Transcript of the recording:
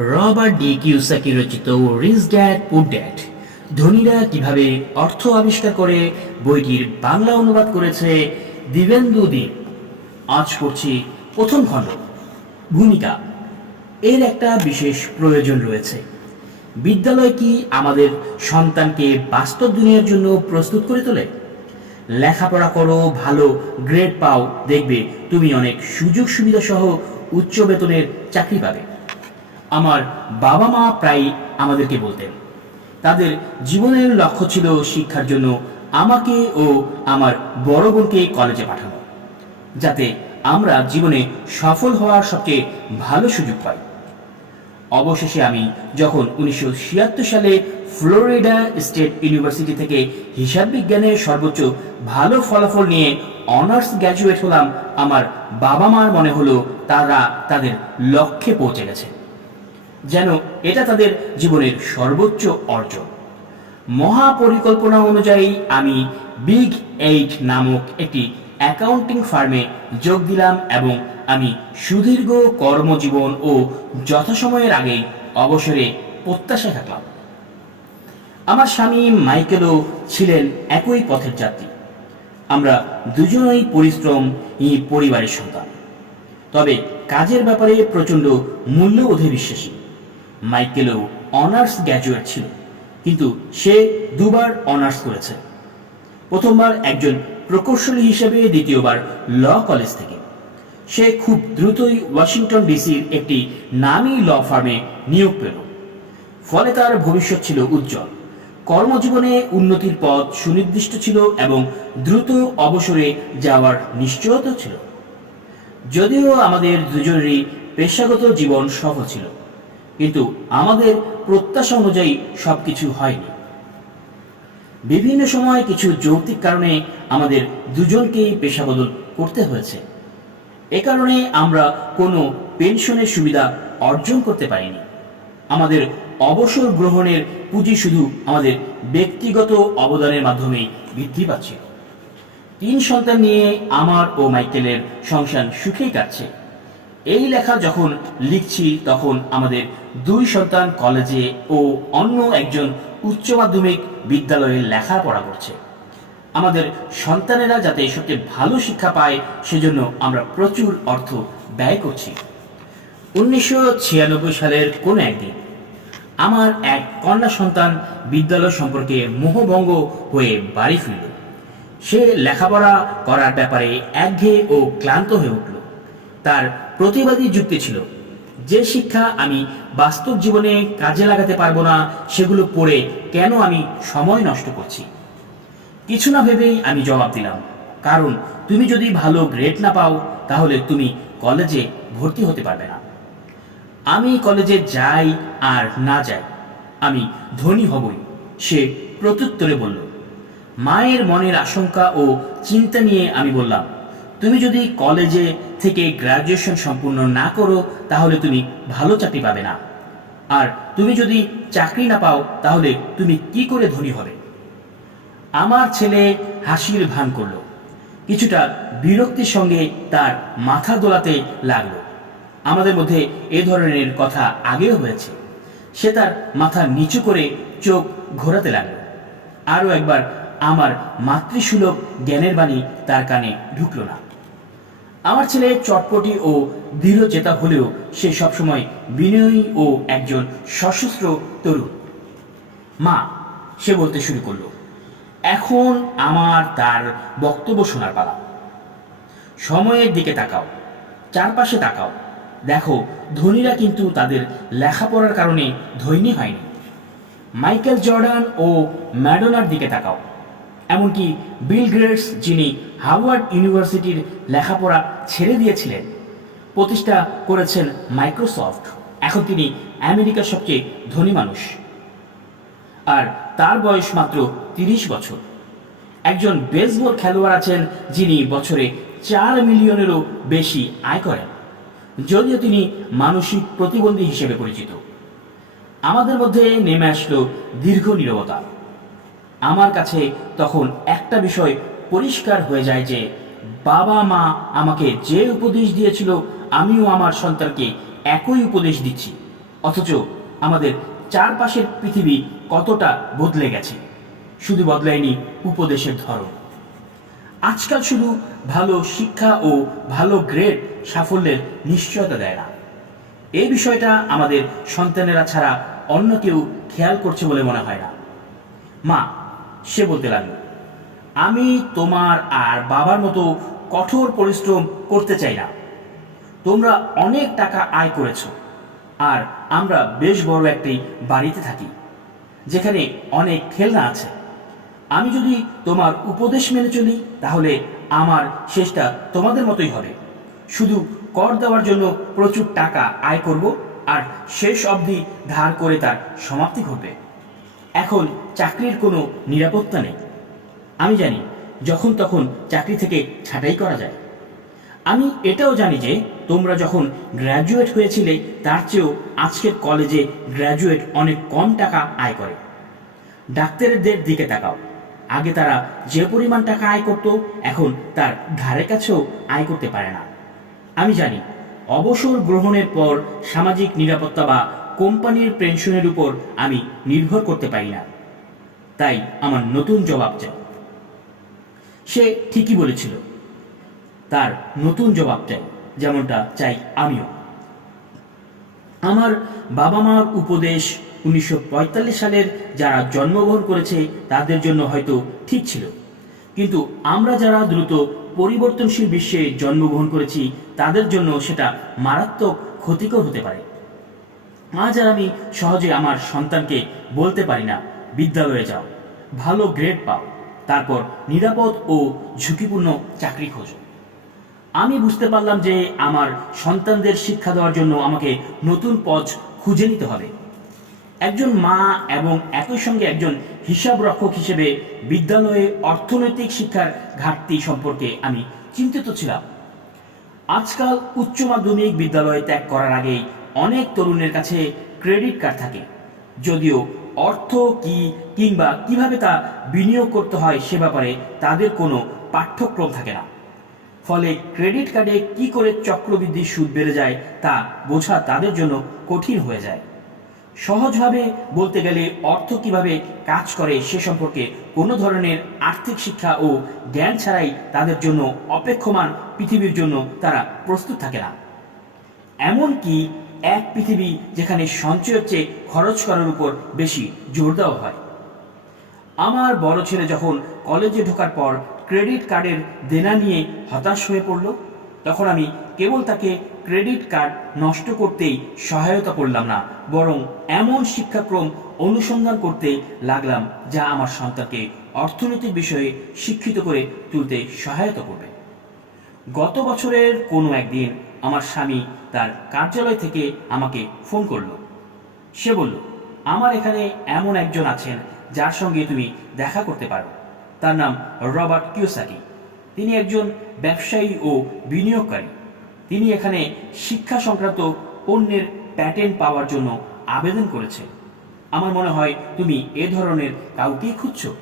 Robert D Kiyosaki রচিত rich Dad Poor Dad. ধনীরা কীভাবে অর্থ আবিষ্কার করে বইটির বাংলা অনুবাদ করেছে দিবেন্দু দ্বীপ আজ করছি প্রথম খণ্ড, ভূমিকা। এর একটা বিশেষ প্রয়োজন রয়েছে। বিদ্যালয় কি আমাদের সন্তানকে বাস্তব দুনিয়ার জন্য প্রস্তুত করে তোলে? লেখাপড়া করো, ভালো গ্রেড পাও, দেখবে তুমি অনেক সুযোগ সুবিধা সহ উচ্চ বেতনের চাকরি পাবে। আমার বাবা মা প্রায় আমাদেরকে বলতেন। তাদের জীবনের লক্ষ্য ছিল শিক্ষার জন্য আমাকে ও আমার বড় বোনকে কলেজে পাঠানো, যাতে আমরা জীবনে সফল হওয়ার সবচেয়ে ভালো সুযোগ পাই। অবশেষে আমি যখন উনিশশো ছিয়াত্তর সালে ফ্লোরিডা স্টেট ইউনিভার্সিটি থেকে হিসাব বিজ্ঞানের সর্বোচ্চ ভালো ফলাফল নিয়ে অনার্স গ্র্যাজুয়েট হলাম, আমার বাবা মার মনে হলো তারা তাদের লক্ষ্যে পৌঁছে গেছে। যেন এটা তাদের জীবনের সর্বোচ্চ অর্জন। মহাপরিকল্পনা অনুযায়ী আমি বিগ এইট নামক একটি অ্যাকাউন্টিং ফার্মে যোগ দিলাম এবং আমি সুদীর্ঘ কর্মজীবন ও যথাসময়ের আগেই অবসরে প্রত্যাশা থাকলাম। আমার স্বামী মাইকেলও ছিলেন একই পথের যাত্রী। আমরা দুজনেই পরিশ্রম পরিবারের সন্তান। তবে কাজের ব্যাপারে প্রচণ্ড মূল্যবোধে বিশ্বাসী মাইকেলও অনার্স গ্র্যাজুয়েট ছিল, কিন্তু সে দুবার অনার্স করেছে। প্রথমবার একজন প্রকৌশলী হিসেবে, দ্বিতীয়বার ল কলেজ থেকে। সে খুব দ্রুতই ওয়াশিংটন ডিসির একটি নামী ল ফার্মে নিয়োগ পেল। ফলে তার ভবিষ্যৎ ছিল উজ্জ্বল। কর্মজীবনে উন্নতির পথ সুনির্দিষ্ট ছিল এবং দ্রুত অবসরে যাওয়ার নিশ্চয়তা ছিল। যদিও আমাদের দুজনেরই পেশাগত জীবন সফল ছিল। কিন্তু আমাদের প্রত্যাশা অনুযায়ী সবকিছু হয়নি। বিভিন্ন সময় কিছু যৌক্তিক কারণে আমাদের দুজনকেই পেশা বদল করতে হয়েছে। এ কারণে আমরা কোনো পেনশনের সুবিধা অর্জন করতে পারিনি। আমাদের অবসর গ্রহণের পুঁজি শুধু আমাদের ব্যক্তিগত অবদানের মাধ্যমে বৃদ্ধি পাচ্ছে তিন সন্তান নিয়ে আমার ও মাইকেলের সংসার সুখেই কাটছে। এই লেখা যখন লিখছি, তখন আমাদের দুই সন্তান কলেজে ও অন্য একজন উচ্চ মাধ্যমিক বিদ্যালয়ে লেখাপড়া করছে। আমাদের সন্তানেরা যাতে সবচেয়ে ভালো শিক্ষা পায়, সেজন্য আমরা প্রচুর অর্থ ব্যয় করছি। উনিশশো ছিয়ানব্বই সালের কোন একদিন আমার এক কন্যা সন্তান বিদ্যালয় সম্পর্কে মোহভঙ্গ হয়ে বাড়ি ফিরল। সে লেখাপড়া করার ব্যাপারে একঘেয়ে ও ক্লান্ত হয়ে উঠল। তার প্রতিবাদী যুক্তি ছিল। যে শিক্ষা আমি বাস্তব জীবনে কাজে লাগাতে পারব না, সেগুলো পড়ে কেন আমি সময় নষ্ট করছি? কিছু না ভেবেই আমি জবাব দিলাম, কারণ তুমি যদি ভালো গ্রেড না পাও, তাহলে তুমি কলেজে ভর্তি হতে পারবে না। আমি কলেজে যাই আর না যাই, আমি ধনী হবই, সে প্রত্যুত্তরে বলল। মায়ের মনের আশঙ্কা ও চিন্তা নিয়ে আমি বললাম তুমি যদি কলেজে থেকে গ্রাজুয়েশন সম্পূর্ণ না করো, তাহলে তুমি ভালো চাকরি পাবে না। আর তুমি যদি চাকরি না পাও, তাহলে তুমি কি করে ধনী হবে? আমার ছেলে হাসির ভান করল। কিছুটা বিরক্তির সঙ্গে তার মাথা দোলাতে লাগল। আমাদের মধ্যে এ ধরনের কথা আগেও হয়েছে। সে তার মাথা নিচু করে চোখ ঘোরাতে লাগল। আরও একবার আমার মাতৃসুলভ জ্ঞানের বাণী তার কানে ঢুকলো না। আমার ছেলে চটপটি ও দৃঢ়চেতা হলেও সে সবসময় বিনয়ী ও একজন সশস্ত্র তরুণ। মা, সে বলতে শুরু করল, এখন আমার তার বক্তব্য শোনার পালা। সময়ের দিকে তাকাও, চারপাশে তাকাও। দেখো, ধনীরা কিন্তু তাদের লেখাপড়ার কারণে ধৈর্য হয়নি। মাইকেল জর্ডান ও ম্যাডোনার দিকে তাকাও। এমনকি বিল গ্রেটস যিনি হার্ভার্ড ইউনিভার্সিটির লেখাপড়া ছেড়ে দিয়েছিলেন, প্রতিষ্ঠা করেছেন মাইক্রোসফট। এখন তিনি আমেরিকার সবচেয়ে ধনী মানুষ। আর তার বয়স মাত্র তিরিশ বছর। একজন বেসবল খেলোয়াড় আছেন যিনি বছরে চার মিলিয়নেরও বেশি আয় করেন, যদিও তিনি মানসিক প্রতিবন্ধী হিসেবে পরিচিত। আমাদের মধ্যে নেমে আসলো দীর্ঘ নীরবতা। আমার কাছে তখন একটা বিষয় পরিষ্কার হয়ে যায় যে, বাবা মা আমাকে যে উপদেশ দিয়েছিল, আমিও আমার সন্তানকে একই উপদেশ দিচ্ছি। অথচ আমাদের চারপাশের পৃথিবী কতটা বদলে গেছে, শুধু বদলায়নি উপদেশের ধরন। আজকাল শুধু ভালো শিক্ষা ও ভালো গ্রেড সাফল্যের নিশ্চয়তা দেয় না। এই বিষয়টা আমাদের সন্তানেরা ছাড়া অন্য কেউ খেয়াল করছে বলে মনে হয় না। মা সে বলতে লাগল, আমি তোমার আর বাবার মতো কঠোর পরিশ্রম করতে চাই না। তোমরা অনেক টাকা আয় করেছ, আর আমরা বেশ বড় একটি বাড়িতে থাকি, যেখানে অনেক খেলনা আছে। আমি যদি তোমার উপদেশ মেনে চলি, তাহলে আমার শেষটা তোমাদের মতোই হবে। শুধু কর দেওয়ার জন্য প্রচুর টাকা আয় করব, আর শেষ অবধি ধার করে তার সমাপ্তি ঘটবে। এখন চাকরির কোনো নিরাপত্তা নেই। আমি জানি যখন তখন চাকরি থেকে ছাঁটাই করা যায়। আমি এটাও জানি যে তোমরা যখন গ্র্যাজুয়েট হয়েছিলে, তার চেয়েও আজকের কলেজে গ্র্যাজুয়েট অনেক কম টাকা আয় করে। ডাক্তারদের দিকে তাকাও। আগে তারা যে পরিমাণ টাকা আয় করত, এখন তার ধারে কাছেও আয় করতে পারে না। আমি জানি অবসর গ্রহণের পর সামাজিক নিরাপত্তা বা কোম্পানির পেনশনের উপর আমি নির্ভর করতে পারি না। তাই আমার নতুন জবাব চাই। সে ঠিকই বলেছিল। তার নতুন জবাব চাই, যেমনটা চাই আমিও। আমার বাবা মার উপদেশ উনিশশো পঁয়তাল্লিশ সালের যারা জন্মগ্রহণ করেছে, তাদের জন্য হয়তো ঠিক ছিল। কিন্তু আমরা যারা দ্রুত পরিবর্তনশীল বিশ্বে জন্মগ্রহণ করেছি, তাদের জন্য সেটা মারাত্মক ক্ষতিকর হতে পারে। আজ আর আমি সহজে আমার সন্তানকে বলতে পারি না, বিদ্যালয়ে যাও, ভালো গ্রেড পাও, তারপর নিরাপদ ও ঝুঁকিপূর্ণ চাকরি খোঁজো। আমি বুঝতে পারলাম যে আমার সন্তানদের শিক্ষা দেওয়ার জন্য আমাকে নতুন পথ খুঁজে নিতে হবে। একজন মা এবং একই সঙ্গে একজন হিসাব রক্ষক হিসেবে বিদ্যালয়ে অর্থনৈতিক শিক্ষার ঘাটতি সম্পর্কে আমি চিন্তিত ছিলাম। আজকাল উচ্চ মাধ্যমিক বিদ্যালয় ত্যাগ করার আগেই অনেক তরুণের কাছে ক্রেডিট কার্ড থাকে। যদিও অর্থ কি কিংবা কীভাবে তা বিনিয়োগ করতে হয় সে ব্যাপারে তাদের কোনো পাঠ্যক্রম থাকে না। ফলে ক্রেডিট কার্ডে কি করে চক্রবৃদ্ধি সুদ বেড়ে যায় তা বোঝা তাদের জন্য কঠিন হয়ে যায়। সহজভাবে বলতে গেলে অর্থ কীভাবে কাজ করে সে সম্পর্কে কোনো ধরনের আর্থিক শিক্ষা ও জ্ঞান ছাড়াই তাদের জন্য অপেক্ষমান পৃথিবীর জন্য তারা প্রস্তুত থাকে না। এমনকি এক পৃথিবী যেখানে সঞ্চয়ের চেয়ে খরচ করার উপর বেশি জোর দেওয়া হয়। আমার বড় ছেলে যখন কলেজে ঢোকার পর ক্রেডিট কার্ডের দেনা নিয়ে হতাশ হয়ে পড়ল, তখন আমি কেবল তাকে ক্রেডিট কার্ড নষ্ট করতেই সহায়তা করলাম না, বরং এমন শিক্ষাক্রম অনুসন্ধান করতে লাগলাম যা আমার সন্তানকে অর্থনৈতিক বিষয়ে শিক্ষিত করে তুলতে সহায়তা করবে। গত বছরের কোনো একদিন আমার স্বামী তার কার্যালয় থেকে আমাকে ফোন করল। সে বলল, আমার এখানে এমন একজন আছেন যার সঙ্গে তুমি দেখা করতে পারো। তার নাম রবার্ট কিওসাকি। তিনি একজন ব্যবসায়ী ও বিনিয়োগকারী। তিনি এখানে শিক্ষা সংক্রান্ত পণ্যের প্যাটেন্ট পাওয়ার জন্য আবেদন করেছে আমার মনে হয় তুমি এ ধরনের কাউকে খুঁজছো।